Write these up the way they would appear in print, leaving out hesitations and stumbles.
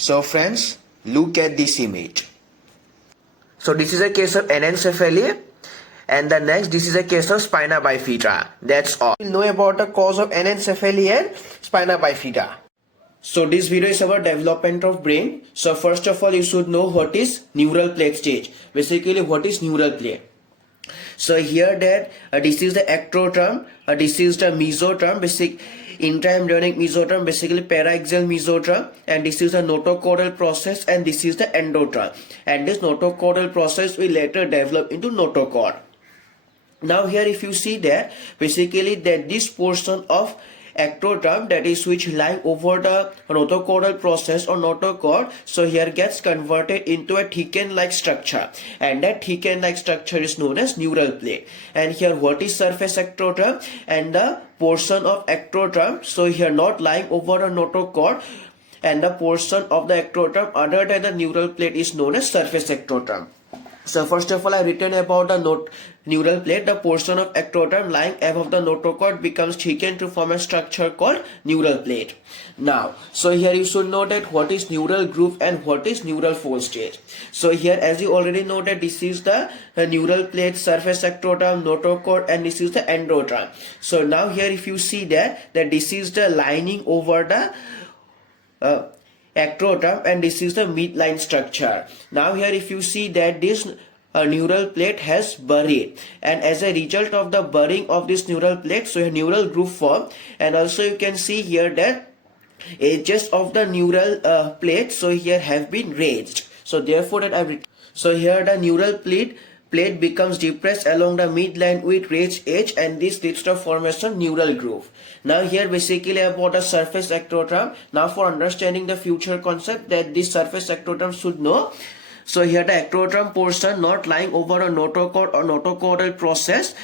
So friends, look at this image. So this is a case of anencephaly, and the next this is a case of spina bifida. That's all. We'll know about the cause of anencephaly and spina bifida. So this video is about development of brain. So first of all, you should know what is neural plate stage. Basically, what is neural plate? So here that this is the ectoderm, this is the mesoderm, basic intraembryonic mesoderm, basically paraxial mesoderm, and this is the notochordal process, and this is the endoderm. And this notochordal process will later develop into notochord. Now here if you see that basically that this portion of ectoderm, that is which lying over the notochordal process or notochord, so here gets converted into a thickened like structure, and that thickened like structure is known as neural plate. And here what is surface ectoderm and the portion of ectoderm, so here not lying over a notochord, and the portion of the ectoderm other than the neural plate is known as surface ectoderm. So first of all, I written about the neural plate. The portion of ectoderm lying above the notochord becomes thickened to form a structure called neural plate. Now, so here you should know that what is neural groove and what is neural fold stage. So here, as you already know that this is the neural plate, surface ectoderm, notochord, and this is the endoderm. So now here if you see that this is the lining over the ectoderm, and this is the midline structure. Now here if you see that this neural plate has buried, and as a result of the burying of this neural plate, so a neural groove form, and also you can see here that edges of the neural plate, so here have been raised. So therefore that so here the neural plate becomes depressed along the midline with raised edge, and this leads to formation neural groove. Now here basically about the surface ectoderm. Now for understanding the future concept that this surface ectoderm should know. So here the ectoderm portion not lying over a notochord or notochordal process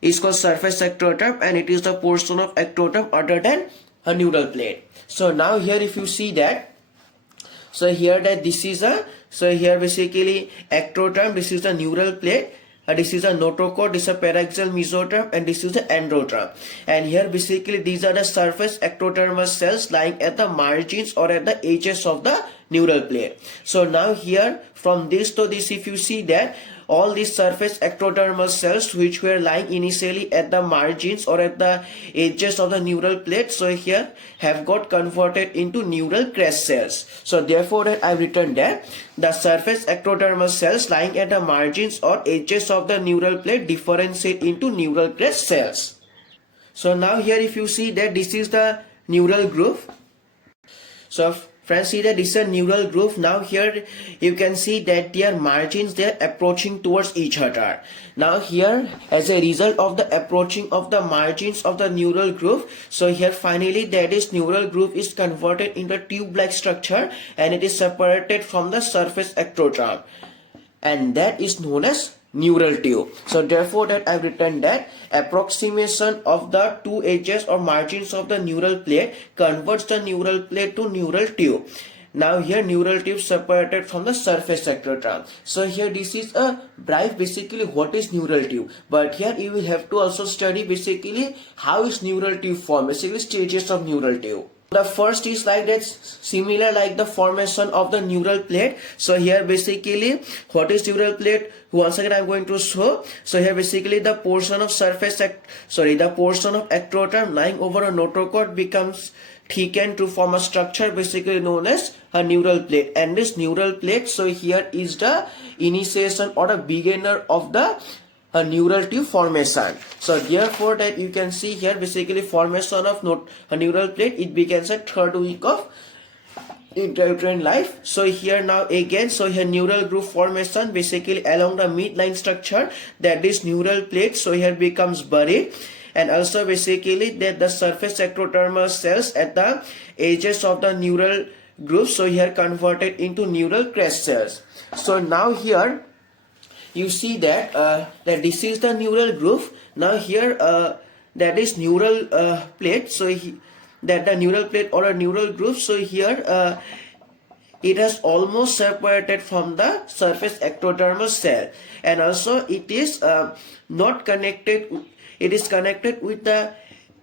is called surface ectoderm, and it is the portion of ectoderm other than a neural plate. So now here if you see that, so here that this is a, so here basically ectoderm, this is the neural plate, this is a notochord, this is a paraxial mesoderm, and this is the endoderm. And here basically these are the surface ectodermal cells lying at the margins or at the edges of the neural plate. So now here from this to this, if you see that all these surface ectodermal cells which were lying initially at the margins or at the edges of the neural plate, so here have got converted into neural crest cells. So therefore that I've written that the surface ectodermal cells lying at the margins or edges of the neural plate differentiate into neural crest cells. So now here if you see that this is the neural groove. So friends, see that this is a neural groove. Now here you can see that their margins, they are approaching towards each other. Now here as a result of the approaching of the margins of the neural groove, so here finally that is neural groove is converted into a tube-like structure, and it is separated from the surface ectoderm, and that is known as neural tube. So therefore that I've written that approximation of the two edges or margins of the neural plate converts the neural plate to neural tube. Now here neural tube separated from the surface ectoderm. So here this is a brief basically what is neural tube, but here you will have to also study basically how is neural tube formed, basically stages of neural tube. The first is like that similar like the formation of the neural plate. So here basically what is neural plate, once again I'm going to show. So here basically the portion of the portion of ectoderm lying over a notochord becomes thickened to form a structure basically known as a neural plate, and this neural plate, so here is the initiation or a beginner of the a neural tube formation. So therefore that you can see here basically formation of a neural plate, it begins at 3rd week of intrauterine life. So here now again, so here neural groove formation basically along the midline structure, that is neural plate, so here becomes buried, and also basically that the surface ectodermal cells at the edges of the neural groove, so here converted into neural crest cells. So now here you see that that this is the neural groove. Now here that is neural plate, so that the neural plate or a neural groove, so here it has almost separated from the surface ectodermal cell, and also it is not connected, it is connected with the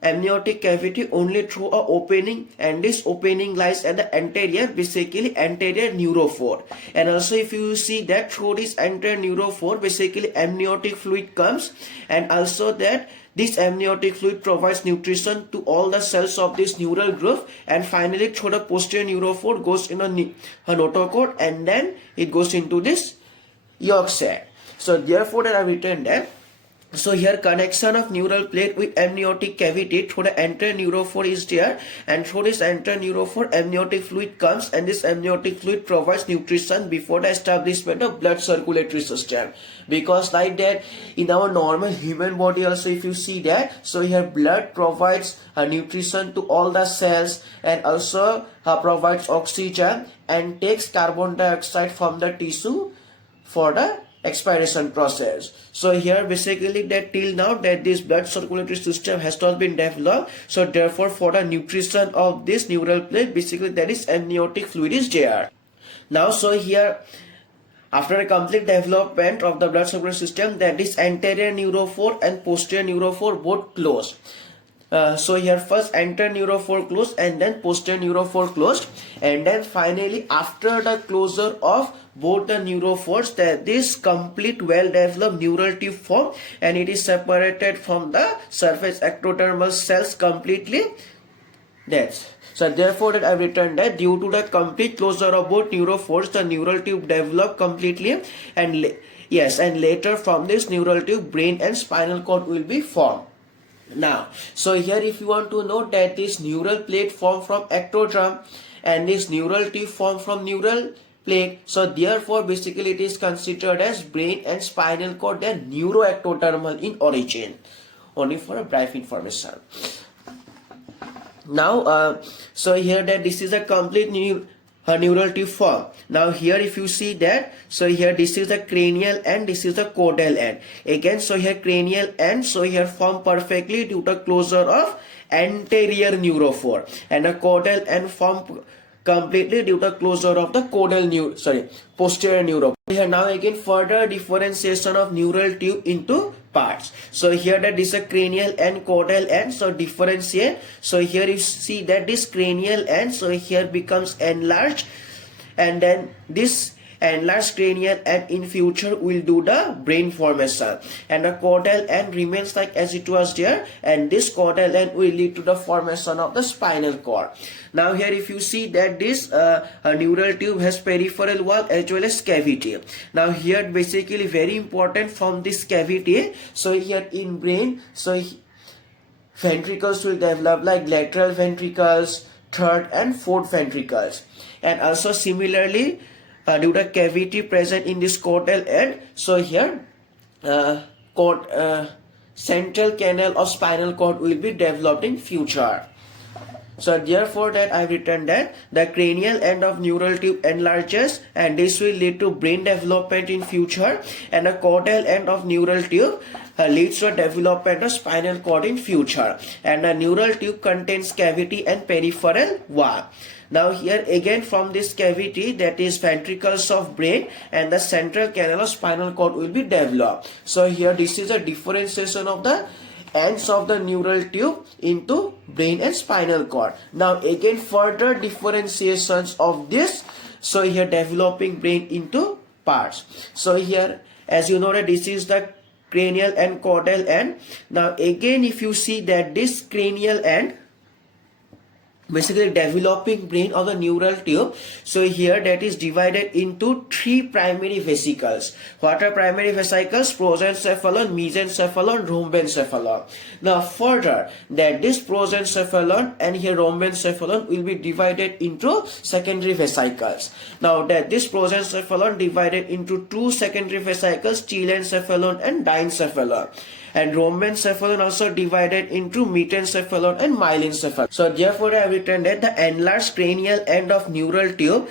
amniotic cavity only through a opening, and this opening lies at the anterior, basically anterior neurophore. And also if you see that through this anterior neurophore, basically amniotic fluid comes, and also that this amniotic fluid provides nutrition to all the cells of this neural groove, and finally through the posterior neurophore goes in a notochord, and then it goes into this yolk sac. So therefore that I written that. So here connection of neural plate with amniotic cavity through the anterior neurophore is there, and through this anterior neurophore amniotic fluid comes, and this amniotic fluid provides nutrition before the establishment of blood circulatory system. Because like that in our normal human body also, if you see that, so here blood provides nutrition to all the cells, and also provides oxygen and takes carbon dioxide from the tissue for the expiration process. So here basically that till now that this blood circulatory system has not been developed, so therefore for the nutrition of this neural plate, basically that is amniotic fluid is there. Now so here after a complete development of the blood circulatory system, that is anterior neurophore and posterior neurophore both closed. So here first anterior neurophore closed, and then posterior neurophore closed, and then finally after the closure of both the neurophores, that this complete well developed neural tube form, and it is separated from the surface ectodermal cells completely. That's so therefore that I have written that due to the complete closure of both neurophores, the neural tube developed completely, and yes, and later from this neural tube brain and spinal cord will be formed. Now so here if you want to know that this neural plate formed from ectoderm and this neural tube formed from neural plate, so therefore basically it is considered as brain and spinal cord, they are neuroectodermal in origin. Only for a brief information. Now so here that this is a complete neural tube form. Now here if you see that, so here this is the cranial end, this is the caudal end. Again so here cranial end, so here form perfectly due to closure of anterior neurophore, and the caudal end form completely due to closure of the posterior neurophore. Here now again further differentiation of neural tube into parts. So here that this is a cranial and caudal end, so differentiate. So here you see that this cranial end, so here becomes enlarged, and then this enlarged cranial end in future will do the brain formation, and the caudal end remains like as it was there, and this caudal end will lead to the formation of the spinal cord. Now here if you see that this neural tube has peripheral wall as well as cavity. Now here basically very important from this cavity, so here in brain, so ventricles will develop like lateral ventricles, third and fourth ventricles, and also similarly due to cavity present in this caudal end, so here central canal of spinal cord will be developed in future. So therefore that I have written that the cranial end of neural tube enlarges, and this will lead to brain development in future, and the caudal end of neural tube leads to development of spinal cord in future, and the neural tube contains cavity and peripheral wall. Now here again from this cavity, that is ventricles of brain and the central canal of spinal cord will be developed. So here this is a differentiation of the ends of the neural tube into brain and spinal cord. Now again further differentiations of this, so here developing brain into parts. So here as you know that this is the cranial and caudal end. Now again if you see that this cranial end, basically developing brain of the neural tube, so here that is divided into three primary vesicles. What are primary vesicles? Prosencephalon, mesencephalon, rhombencephalon. Now further that this prosencephalon and here rhombencephalon will be divided into secondary vesicles. Now that this prosencephalon divided into two secondary vesicles, telencephalon and diencephalon. And rhombencephalon also divided into metencephalon and myelencephalon. So therefore I have written that the enlarged cranial end of neural tube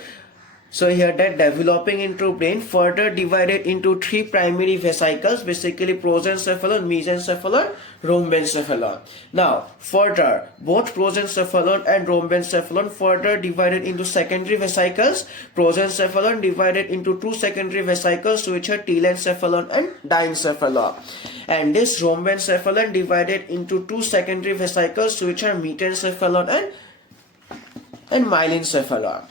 So here that developing into brain further divided into three primary vesicles, basically prosencephalon, mesencephalon, rhombencephalon. Now further both prosencephalon and rhombencephalon further divided into secondary vesicles. Prosencephalon divided into two secondary vesicles which are telencephalon and diencephalon. And this rhombencephalon divided into two secondary vesicles which are metencephalon and myelencephalon.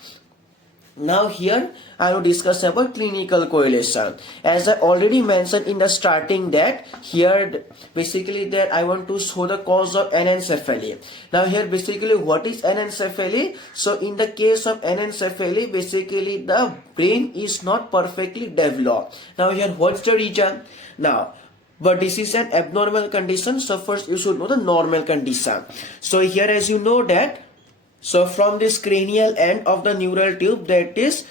Now here I will discuss about clinical correlation. As I already mentioned in the starting that here basically that I want to show the cause of anencephaly. Now here basically what is anencephaly? So in the case of anencephaly, basically the brain is not perfectly developed. Now here what's the reason? Now but this is an abnormal condition, so first you should know the normal condition. So here as you know that, so from this cranial end of the neural tube, that is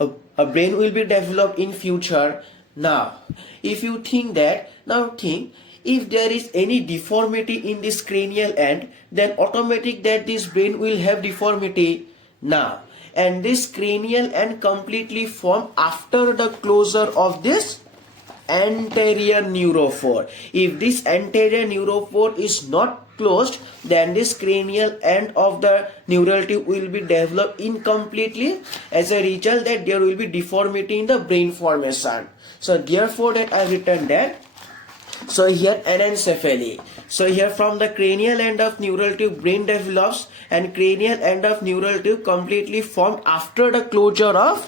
a brain will be developed in future. Now if you think that, now think if there is any deformity in this cranial end, then automatic that this brain will have deformity. Now and this cranial end completely form after the closure of this anterior neurophore. If this anterior neurophore is not closed, then this cranial end of the neural tube will be developed incompletely. As a result that there will be deformity in the brain formation. So therefore that I written that. So here anencephaly. So here from the cranial end of neural tube brain develops and cranial end of neural tube completely formed after the closure of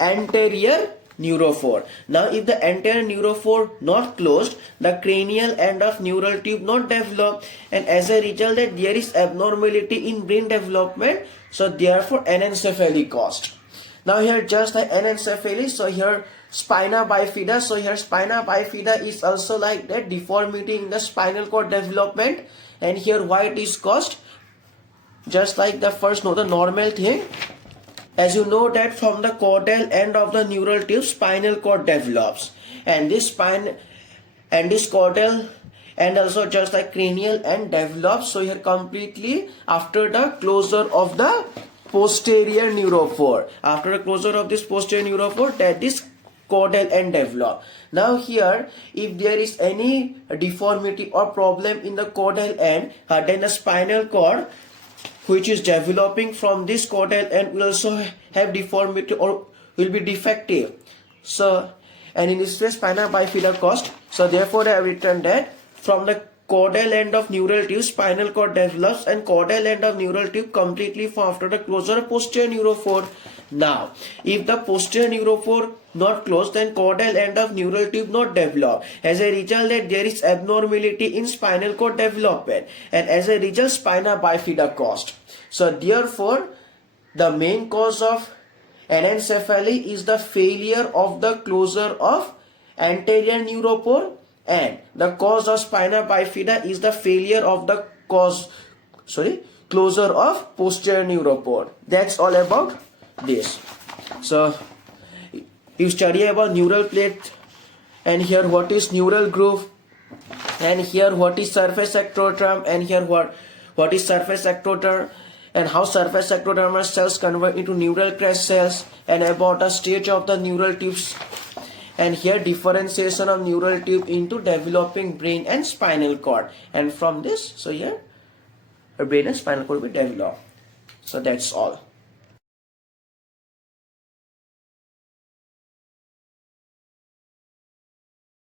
anterior neurophore. Now if the anterior neurophore not closed, the cranial end of neural tube not developed, and as a result that there is abnormality in brain development, so therefore anencephaly caused. Now here just like anencephaly, so here spina bifida, so here spina bifida is also like that, deformity in the spinal cord development, and here why it is caused, just like the first know the normal thing. As you know that from the caudal end of the neural tube, spinal cord develops, and this spine and this caudal and also just like cranial end develops. So here completely after the closure of the posterior neurophore, after the closure of this posterior neurophore, that this caudal end develop. Now here if there is any deformity or problem in the caudal end, then the spinal cord which is developing from this caudal end will also have deformity or will be defective. So and in this way spina bifida caused. So therefore I have written that from the caudal end of neural tube spinal cord develops and caudal end of neural tube completely form after the closure of posterior neurophore. Now if the posterior neurophore not closed, then caudal end of neural tube not develop. As a result that there is abnormality in spinal cord development, and as a result spina bifida caused. So therefore the main cause of anencephaly is the failure of the closure of anterior neurophore, and the cause of spina bifida is the failure of the closure of posterior neurophore. That's all about this. So you study about neural plate, and here what is neural groove, and here what is surface ectoderm, and here what is surface ectoderm, and how surface ectodermal cells convert into neural crest cells, and about the stage of the neural tubes, and here differentiation of neural tube into developing brain and spinal cord, and from this so here a brain and spinal cord will develop. So that's all.